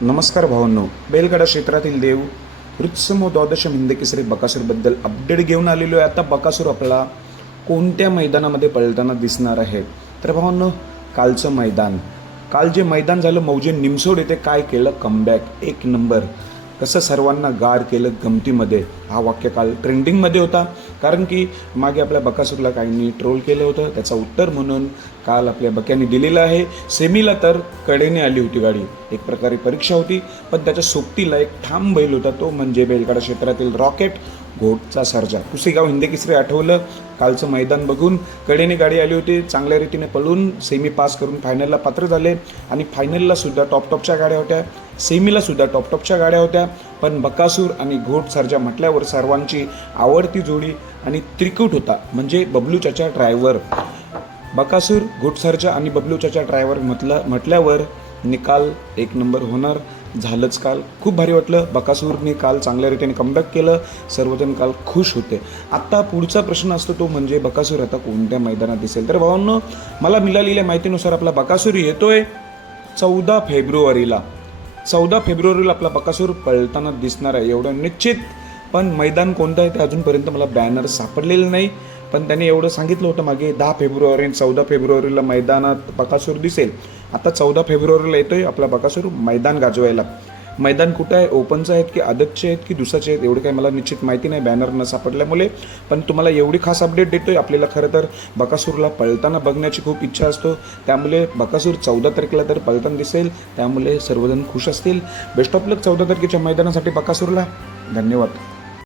नमस्कार भावांनो, बैलगाडा क्षेत्रातील देव वृत्समो द्वादश हिंदकेसरी बकासूरबद्दल अपडेट घेऊन आलेलो आहे. आता बकासूर आपला कोणत्या मैदानामध्ये पळताना दिसणार आहे? तर भावांनो, काल जे मैदान झालं मौजे निमसोड येथे काय केलं कमबॅक, एक नंबर. कसं सर्वांना गार केलं गमतीमध्ये, हा वाक्य काल ट्रेंडिंगमध्ये होता. कारण की मागे आपल्या बकासूरला काहींनी ट्रोल केलं होतं, त्याचं उत्तर म्हणून काल आपल्या बक्याने दिलेलं आहे. सेमीला तर कडेने आली होती गाडी, एक प्रकारे परीक्षा होती, पण त्याच्या सोबतीला एक ठाम बैल होता, तो म्हणजे बैलगाडा क्षेत्रातील रॉकेट घोटचा सर्जा. पुसेगाव हिंदकेसरी आठवलं. कालचं मैदान बघून कडेने गाडी आली होती, चांगल्या रीतीने पळून सेमी पास करून फायनलला पात्र झाले. आणि फायनलला सुद्धा टॉपच्या गाड्या होत्या, सेमीला सुद्धा टॉपच्या गाड्या होत्या. पण बकासूर आणि घोट सर्जा म्हटल्यावर सर्वांची आवडती जोडी आणि त्रिकूट होता, म्हणजे बबलू चाचा ड्रायव्हर. बकासूर, घोट सर्जा आणि बबलू चाचा ड्रायव्हर म्हटल्यावर निकाल एक नंबर होणार. झालंच. काल खूप भारी वाटलं. बकासूरने काल चांगल्या रीतीने कमबॅक केलं, सर्वजण काल खुश होते. आता पुढचा प्रश्न असतो तो म्हणजे बकासूर आता कोणत्या मैदानात दिसेल? तर भावांनो, मला मिळालेल्या माहितीनुसार आपला बकासूर येतोय 14 फेब्रुवारीला. 14 फेब्रुवारीला आपला बकासूर पळताना दिसणार आहे, एवढं निश्चित. पण मैदान कोणतं आहे ते अजूनपर्यंत मला बॅनर सापडलेलं नाही. पण त्याने एवढं सांगितलं होतं मागे 10 फेब्रुवारी आणि 14 फेब्रुवारीला मैदानात बकासूर दिसेल. आता 14 फेब्रुवारीला येतोय आपला बकासूर मैदान गाजवायला. मैदान कुठं आहे? ओपनचं आहेत की आदतचे आहेत की दुसऱ्याचे आहेत, एवढं काही मला निश्चित माहिती नाही बॅनर न सापडल्यामुळे. पण तुम्हाला एवढी खास अपडेट देतोय. आपल्याला खरं तर बकासूरला पळताना बघण्याची खूप इच्छा असतो, त्यामुळे बकासूर 14 तारखेला तर पळताना दिसेल, त्यामुळे सर्वजण खुश असतील. बेस्ट ऑफ लक 14 तारखेच्या मैदानासाठी बकासूरला. धन्यवाद.